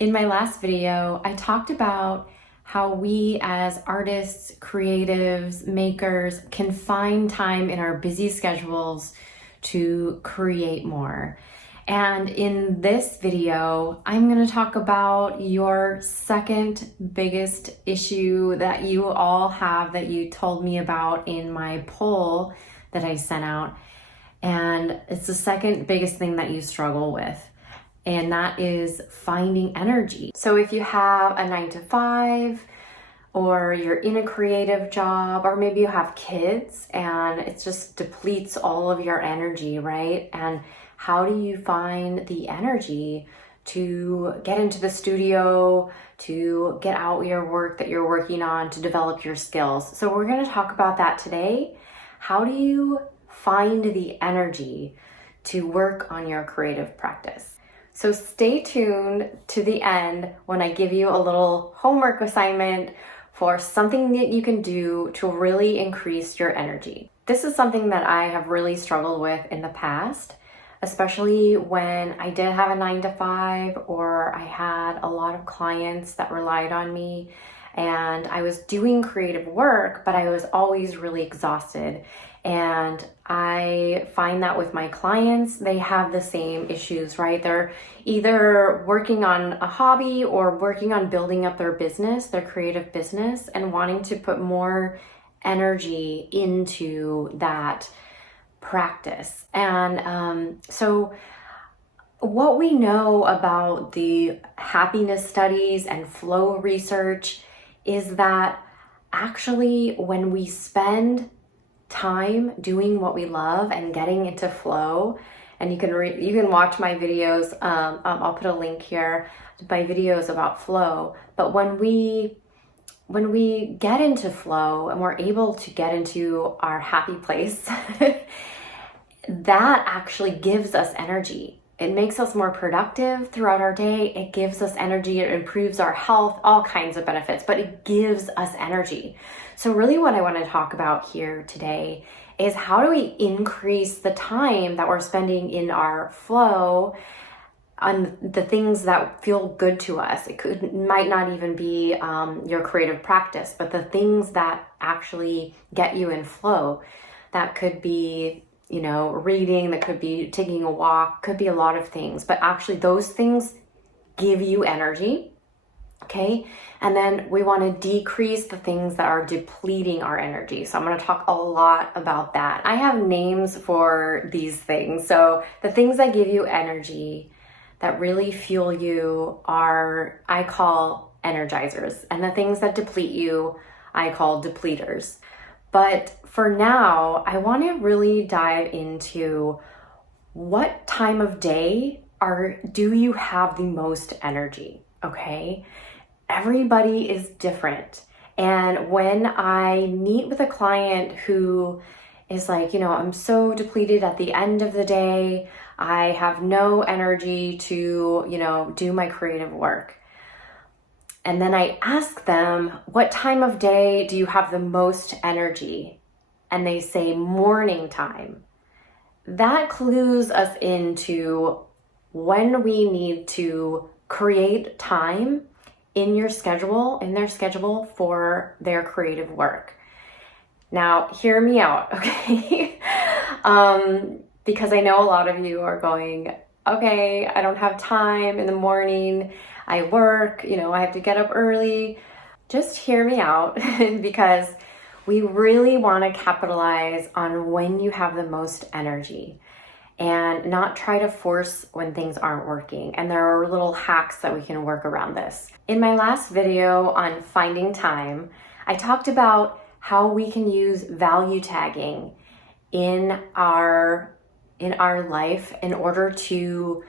In my last video, I talked about how we as artists, creatives, makers can find time in our busy schedules to create more. And in this video, I'm going to talk about your second biggest issue that you all have that you told me about in my poll that I sent out. And it's the second biggest thing that you struggle with. And that is finding energy. So if you have a 9-to-5, or you're in a creative job, or maybe you have kids and it just depletes all of your energy, right? And how do you find the energy to get into the studio, to get out your work that you're working on, to develop your skills? So we're going to talk about that today. How do you find the energy to work on your creative practice? So stay tuned to the end when I give you a little homework assignment for something that you can do to really increase your energy. This is something that I have really struggled with in the past, especially when I did have a 9-to-5 or I had a lot of clients that relied on me and I was doing creative work, but I was always really exhausted. And I find that with my clients, they have the same issues, right? They're either working on a hobby or working on building up their business, their creative business, and wanting to put more energy into that practice. And so what we know about the happiness studies and flow research is that actually when we spend time doing what we love and getting into flow, and you can watch my videos. I'll put a link here to my videos about flow. But when we get into flow and we're able to get into our happy place, that actually gives us energy. It makes us more productive throughout our day. It gives us energy. It improves our health, all kinds of benefits, but it gives us energy. So really what I want to talk about here today is how do we increase the time that we're spending in our flow on the things that feel good to us. It might not even be your creative practice, but the things that actually get you in flow. That could be reading, that could be taking a walk, could be a lot of things, but actually those things give you energy, okay? And then we want to decrease the things that are depleting our energy. So I'm going to talk a lot about that. I have names for these things. So the things that give you energy, that really fuel you are, I call energizers. And the things that deplete you, I call depleters. But for now, I want to really dive into what time of day do you have the most energy, okay? Everybody is different. And when I meet with a client who is like, I'm so depleted at the end of the day, I have no energy to, do my creative work. And then I ask them, what time of day do you have the most energy? And they say morning time. That clues us into when we need to create time in their schedule for their creative work. Now, hear me out, okay? Because I know a lot of you are going, okay, I don't have time in the morning. I work, I have to get up early. Just hear me out because we really want to capitalize on when you have the most energy and not try to force when things aren't working. And there are little hacks that we can work around this. In my last video on finding time, I talked about how we can use value tagging in our life in order to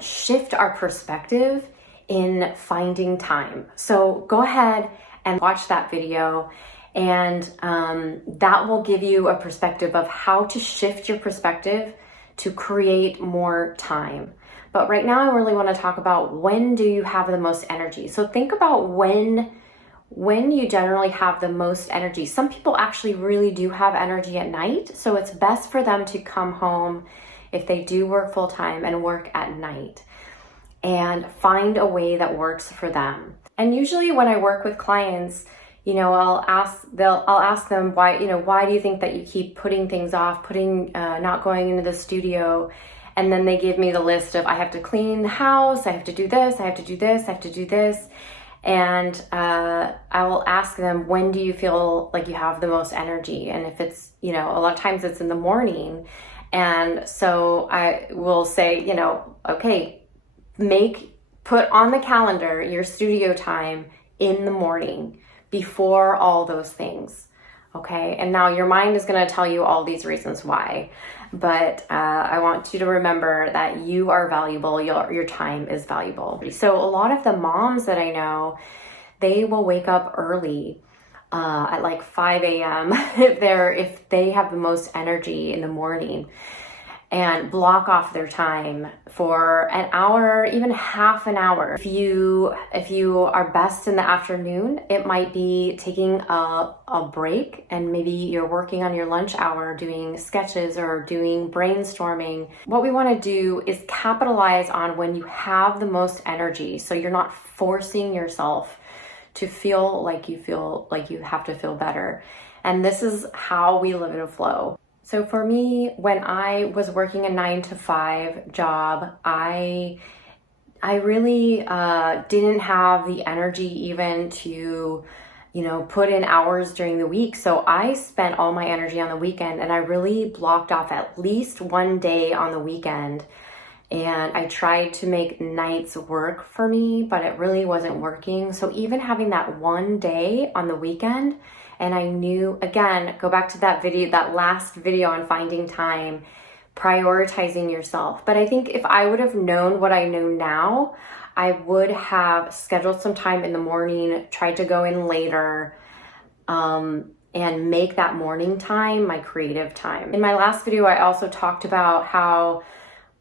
shift our perspective in finding time. So go ahead and watch that video, and that will give you a perspective of how to shift your perspective to create more time. But right now I really want to talk about when do you have the most energy. So think about when you generally have the most energy. Some people actually really do have energy at night, so it's best for them to come home if they do work full time and work at night. and find a way that works for them. And usually when I work with clients, I'll ask them why do you think that you keep putting things off, not going into the studio? And then they give me the list of, I have to clean the house, I have to do this, I have to do this, I have to do this. And I will ask them, when do you feel like you have the most energy? And if it's, a lot of times it's in the morning. And so I will say, okay, put on the calendar your studio time in the morning before all those things. Okay. And now your mind is going to tell you all these reasons why, but I want you to remember that you are valuable. Your time is valuable. So a lot of the moms that I know, they will wake up early at like 5 a.m. if they have the most energy in the morning, and block off their time for an hour, even half an hour. If you are best in the afternoon, it might be taking a break, and maybe you're working on your lunch hour doing sketches or doing brainstorming. What we want to do is capitalize on when you have the most energy, so you're not forcing yourself to feel like you have to feel better. And this is how we live in a flow. So for me, when I was working a 9-to-5 job, I really didn't have the energy even to, put in hours during the week. So I spent all my energy on the weekend, and I really blocked off at least one day on the weekend. And I tried to make nights work for me, but it really wasn't working. So even having that one day on the weekend, and I knew, again, go back to that last video on finding time, prioritizing yourself. But I think if I would have known what I know now, I would have scheduled some time in the morning, tried to go in later, and make that morning time my creative time. In my last video, I also talked about how,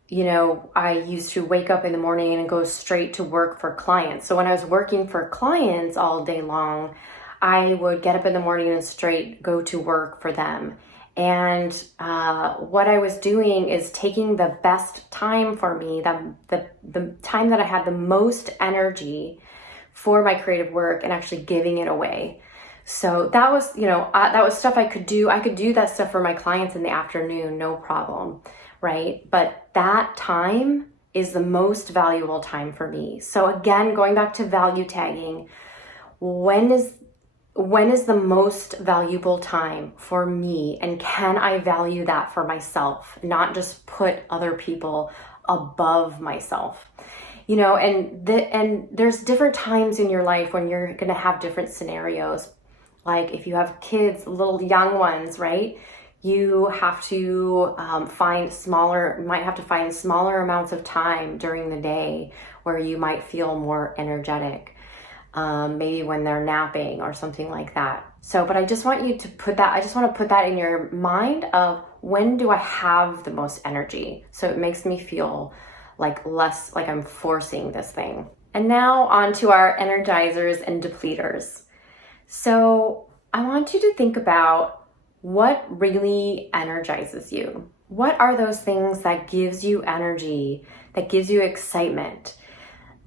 I used to wake up in the morning and go straight to work for clients. So when I was working for clients all day long, I would get up in the morning and straight go to work for them. And what I was doing is taking the best time for me, the time that I had the most energy for my creative work, and actually giving it away. So that was, that was stuff I could do. I could do that stuff for my clients in the afternoon, no problem, right? But that time is the most valuable time for me. So again, going back to value tagging, when is the most valuable time for me, and can I value that for myself, not just put other people above myself? And there's different times in your life when you're going to have different scenarios. Like if you have kids, little young ones, right? You have to find smaller amounts of time during the day where you might feel more energetic. Maybe when they're napping or something like that. But I just want to put that in your mind of, when do I have the most energy? So it makes me feel less like I'm forcing this thing. And now on to our energizers and depleters. So I want you to think about what really energizes you. What are those things that gives you energy, that gives you excitement?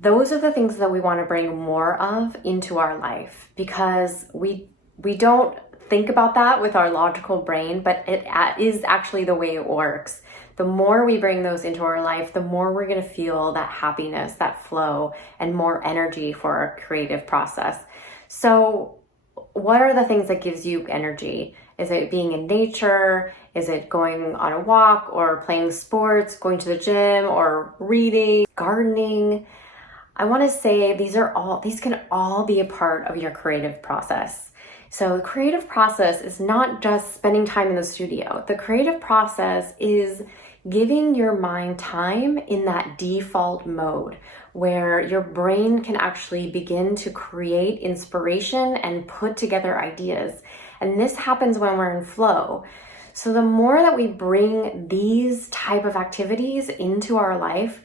Those are the things that we want to bring more of into our life, because we don't think about that with our logical brain, but it is actually the way it works. The more we bring those into our life, the more we're going to feel that happiness, that flow, and more energy for our creative process. So what are the things that gives you energy? Is it being in nature? Is it going on a walk, or playing sports, going to the gym, or reading, gardening? I want to say these can all be a part of your creative process. So the creative process is not just spending time in the studio. The creative process is giving your mind time in that default mode where your brain can actually begin to create inspiration and put together ideas. And this happens when we're in flow. So the more that we bring these type of activities into our life,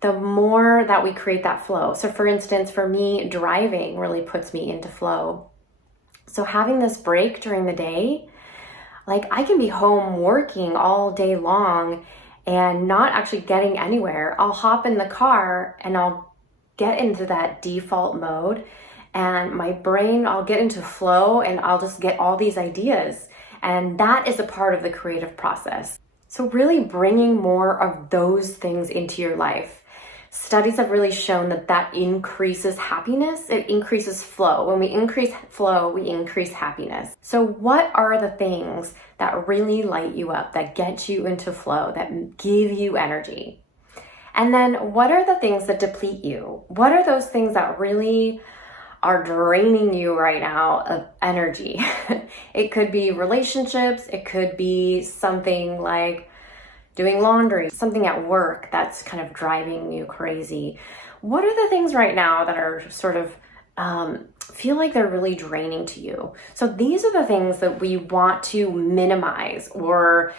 the more that we create that flow. So for instance, for me, driving really puts me into flow. So having this break during the day, I can be home working all day long, and not actually getting anywhere, I'll hop in the car and I'll get into that default mode, and my brain, I'll get into flow and I'll just get all these ideas. And that is a part of the creative process. So really bringing more of those things into your life. Studies have really shown that that increases happiness, it increases flow. When we increase flow, we increase happiness. So what are the things that really light you up, that get you into flow, that give you energy? And then what are the things that deplete you? What are those things that really are draining you right now of energy? It could be relationships, it could be something like doing laundry, something at work that's kind of driving you crazy. What are the things right now that are sort of feel like they're really draining to you? So these are the things that we want to minimize or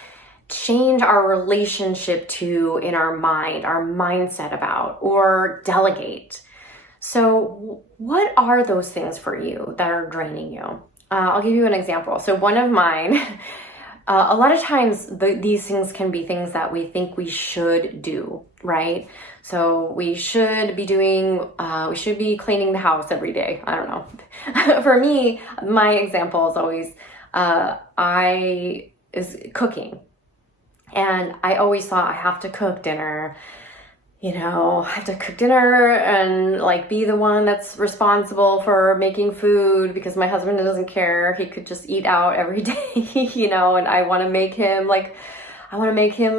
change our relationship to in our mind, our mindset about, or delegate. So what are those things for you that are draining you? I'll give you an example. So one of mine, a lot of times these things can be things that we think we should do, right? So we should be cleaning the house every day. I don't know. For me, my example is always, is cooking. And I always thought I have to cook dinner. I have to cook dinner and like be the one that's responsible for making food because my husband doesn't care. He could just eat out every day, and I want to make him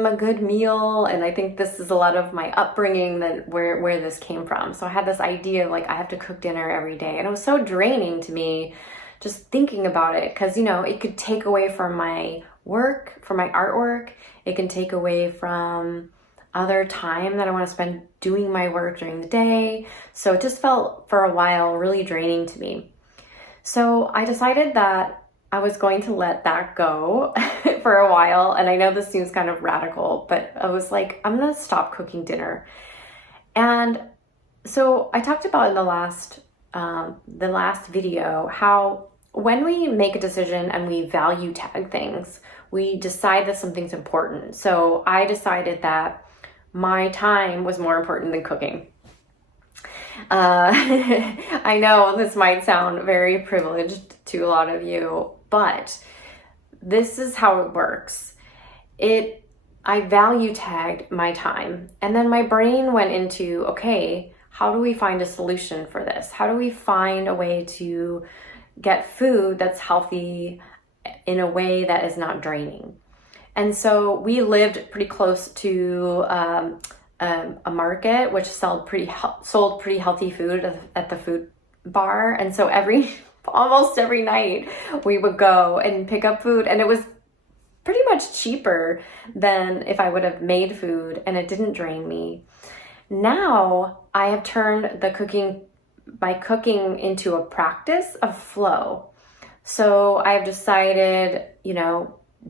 a good meal. And I think this is a lot of my upbringing, that where this came from. So I had this idea of like, I have to cook dinner every day. And it was so draining to me just thinking about it, because, it could take away from my work, from my artwork. It can take away from other time that I want to spend doing my work during the day. So it just felt for a while really draining to me. So I decided that I was going to let that go for a while. And I know this seems kind of radical, but I was like, I'm going to stop cooking dinner. And so I talked about in the last video how when we make a decision and we value tag things, we decide that something's important. So I decided that my time was more important than cooking. I know this might sound very privileged to a lot of you, but this is how it works. I value tagged my time, and then my brain went into, okay, how do we find a solution for this? How do we find a way to get food that's healthy in a way that is not draining? And so we lived pretty close to a market which sold pretty healthy food at the food bar. And so almost every night we would go and pick up food, and it was pretty much cheaper than if I would have made food, and it didn't drain me. Now I have turned my cooking into a practice of flow. So I've decided,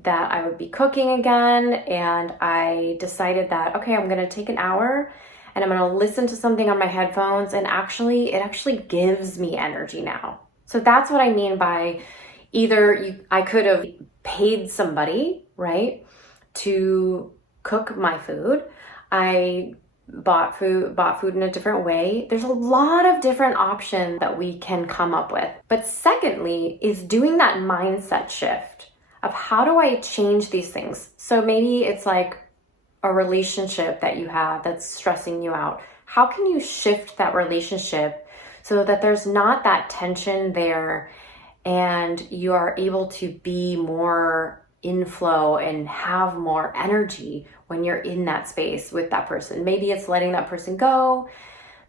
that I would be cooking again, and I decided that, okay, I'm going to take an hour and I'm going to listen to something on my headphones, and it actually gives me energy now. So that's what I mean by I could have paid somebody, right, to cook my food. I bought food in a different way. There's a lot of different options that we can come up with. But secondly is doing that mindset shift of how do I change these things? So maybe it's like a relationship that you have that's stressing you out. How can you shift that relationship so that there's not that tension there, and you are able to be more in flow and have more energy when you're in that space with that person? Maybe it's letting that person go.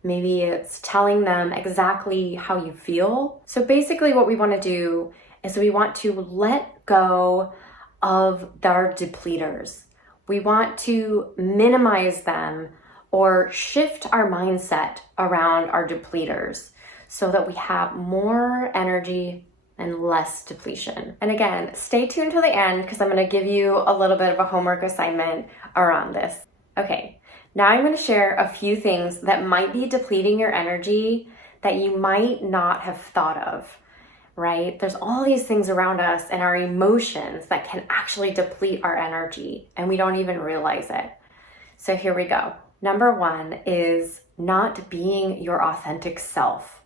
Maybe it's telling them exactly how you feel. So basically what we want to do is we want to let go of our depleters. We want to minimize them or shift our mindset around our depleters so that we have more energy and less depletion. And again, stay tuned to the end because I'm going to give you a little bit of a homework assignment around this. Okay, now I'm going to share a few things that might be depleting your energy that you might not have thought of. right? There's all these things around us and our emotions that can actually deplete our energy, and we don't even realize it. So here we go. Number one is not being your authentic self.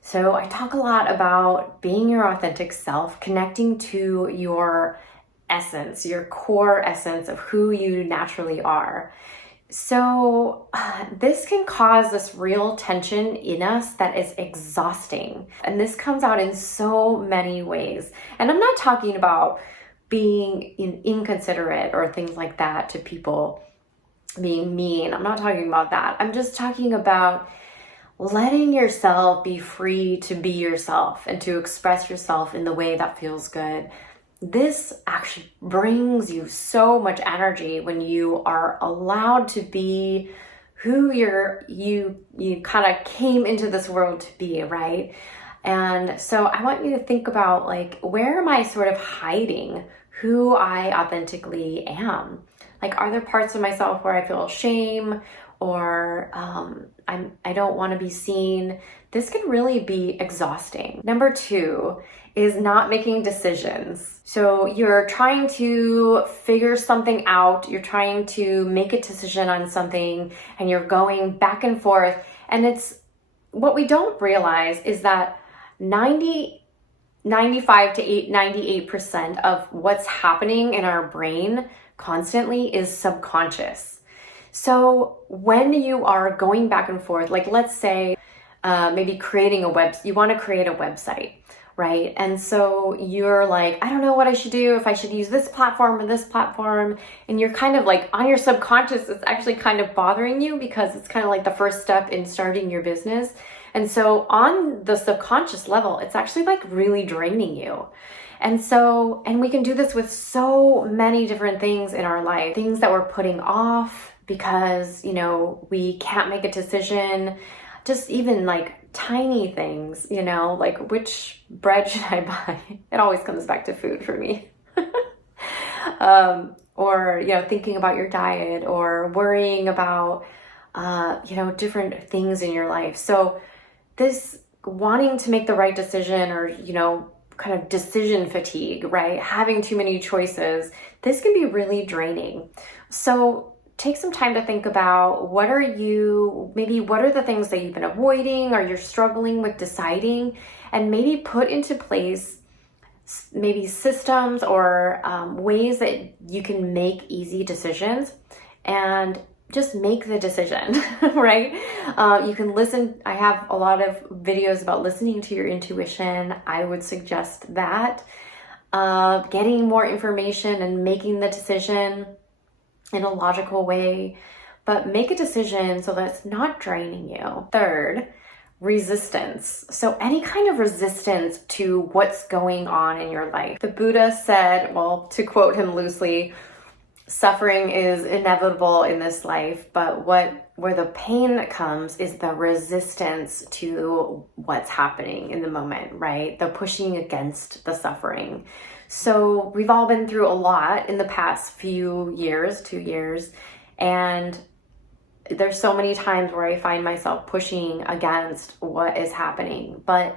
So I talk a lot about being your authentic self, connecting to your essence, your core essence of who you naturally are. So this can cause this real tension in us that is exhausting. And this comes out in so many ways. And I'm not talking about being inconsiderate or things like that to people, being mean. I'm not talking about that. I'm just talking about letting yourself be free to be yourself and to express yourself in the way that feels good. This actually brings you so much energy when you are allowed to be who you kind of came into this world to be, right? And so I want you to think about, like, where am I sort of hiding who I authentically am? Like, are there parts of myself where I feel shame or I don't want to be seen? This can really be exhausting. Number two is not making decisions. So you're trying to figure something out, you're trying to make a decision on something, and you're going back and forth. And it's what we don't realize is that 95 to 98% of what's happening in our brain constantly is subconscious. So when you are going back and forth, like let's say maybe you want to create a website, right? And so you're like, I don't know what I should do, if I should use this platform or this platform. And you're kind of like on your subconscious, it's actually kind of bothering you because it's kind of like the first step in starting your business. And so on the subconscious level, it's actually like really draining you. And we can do this with so many different things in our life, things that we're putting off because, we can't make a decision, just even like tiny things, like which bread should I buy? It always comes back to food for me. Or, thinking about your diet or worrying about, different things in your life. So this wanting to make the right decision or, kind of decision fatigue, right? Having too many choices, this can be really draining. So take some time to think about what are the things that you've been avoiding or you're struggling with deciding, and maybe put into place maybe systems or ways that you can make easy decisions and just make the decision, right? You can listen. I have a lot of videos about listening to your intuition. I would suggest that. Getting more information and making the decision in a logical way, but make a decision so that it's not draining you. Third, resistance. So any kind of resistance to what's going on in your life. The Buddha said, well, to quote him loosely, suffering is inevitable in this life, but where the pain comes is the resistance to what's happening in the moment, right? The pushing against the suffering. So we've all been through a lot in the past few years, 2 years, and there's so many times where I find myself pushing against what is happening. But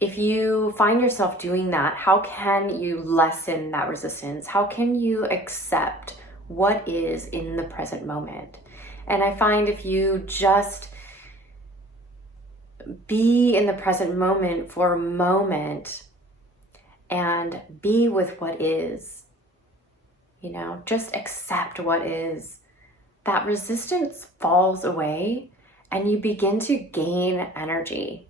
if you find yourself doing that, how can you lessen that resistance? How can you accept what is in the present moment? And I find if you just be in the present moment for a moment and be with what is, just accept what is, that resistance falls away and you begin to gain energy.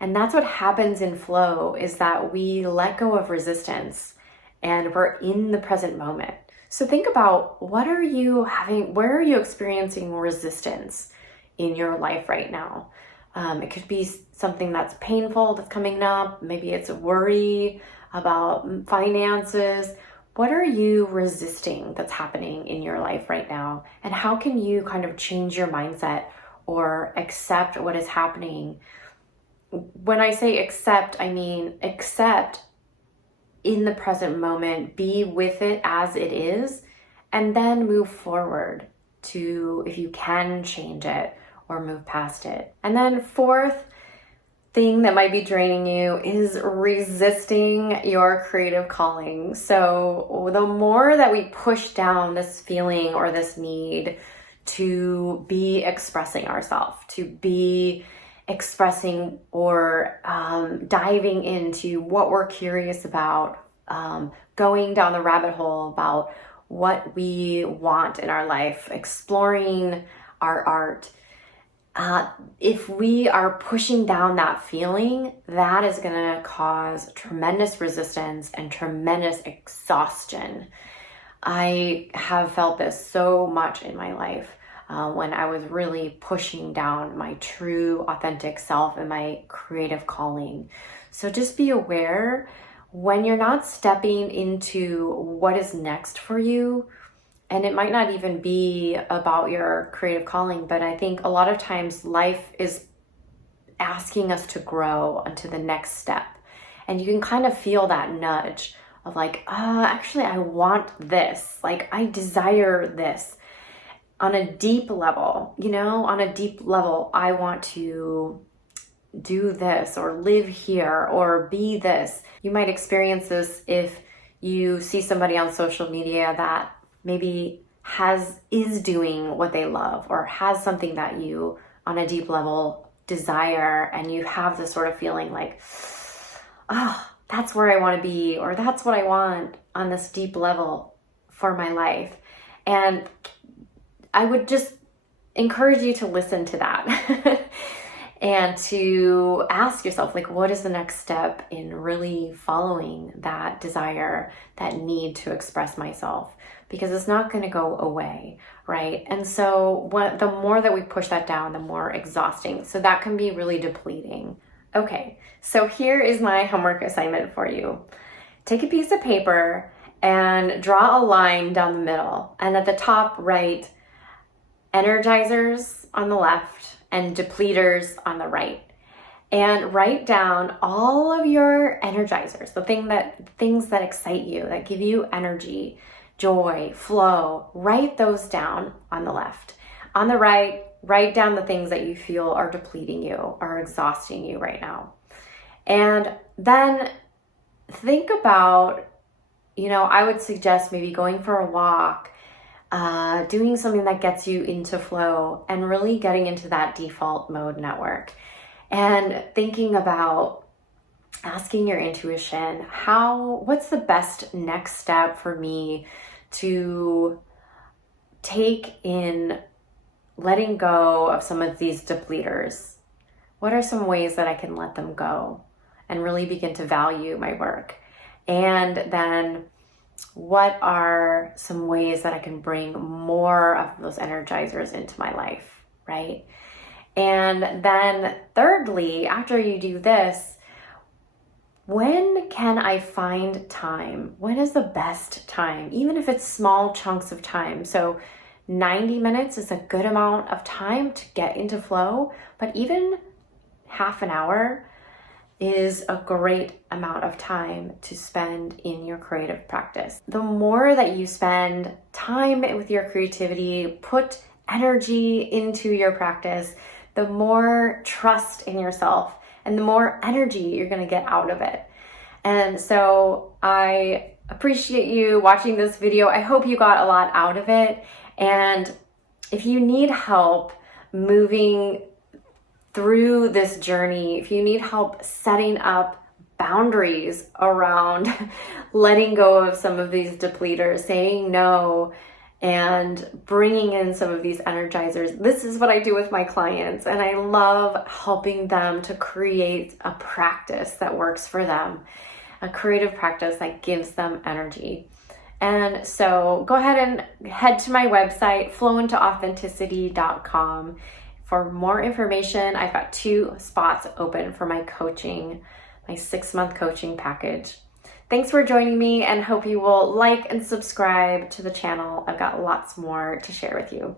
And that's what happens in flow, is that we let go of resistance and we're in the present moment. So think about, where are you experiencing resistance in your life right now? It could be something that's painful that's coming up. Maybe it's a worry about finances. What are you resisting that's happening in your life right now? And how can you kind of change your mindset or accept what is happening? When I say accept, I mean accept in the present moment, be with it as it is, and then move forward to, if you can change it or move past it. And then fourth, thing that might be draining you is resisting your creative calling. So the more that we push down this feeling or this need to be expressing ourselves, to be expressing or diving into what we're curious about, going down the rabbit hole about what we want in our life, exploring our art. If we are pushing down that feeling, that is going to cause tremendous resistance and tremendous exhaustion. I have felt this so much in my life when I was really pushing down my true, authentic self and my creative calling. So just be aware when you're not stepping into what is next for you. And it might not even be about your creative calling, but I think a lot of times life is asking us to grow onto the next step. And you can kind of feel that nudge of like, actually, I want this. Like, I desire this on a deep level, on a deep level, I want to do this or live here or be this. You might experience this if you see somebody on social media that maybe is doing what they love or has something that you on a deep level desire, and you have this sort of feeling like, that's where I want to be, or that's what I want on this deep level for my life. And I would just encourage you to listen to that and to ask yourself, like, what is the next step in really following that desire, that need to express myself? Because it's not going to go away, right? And so the more that we push that down, the more exhausting. So that can be really depleting. Okay, so here is my homework assignment for you. Take a piece of paper and draw a line down the middle. And at the top, write Energizers on the left and Depleters on the right. And write down all of your energizers, the things that excite you, that give you energy, joy, flow. Write those down on the left. On the right, write down the things that you feel are depleting you, are exhausting you right now. And then think about, I would suggest maybe going for a walk, doing something that gets you into flow and really getting into that default mode network. And thinking about asking your intuition, what's the best next step for me to take in letting go of some of these depleters? What are some ways that I can let them go and really begin to value my work? And then what are some ways that I can bring more of those energizers into my life, right? And then thirdly, after you do this, when can I find time? When is the best time? Even if it's small chunks of time. So 90 minutes is a good amount of time to get into flow, but even half an hour is a great amount of time to spend in your creative practice. The more that you spend time with your creativity, put energy into your practice, the more trust in yourself and the more energy you're going to get out of it. And so I appreciate you watching this video. I hope you got a lot out of it. And if you need help moving through this journey, if you need help setting up boundaries around letting go of some of these depleters, saying no, and bringing in some of these energizers, this is what I do with my clients. And I love helping them to create a practice that works for them, a creative practice that gives them energy. And so go ahead and head to my website, flowintoauthenticity.com. For more information, I've got 2 spots open for my coaching, my 6-month coaching package. Thanks for joining me, and hope you will like and subscribe to the channel. I've got lots more to share with you.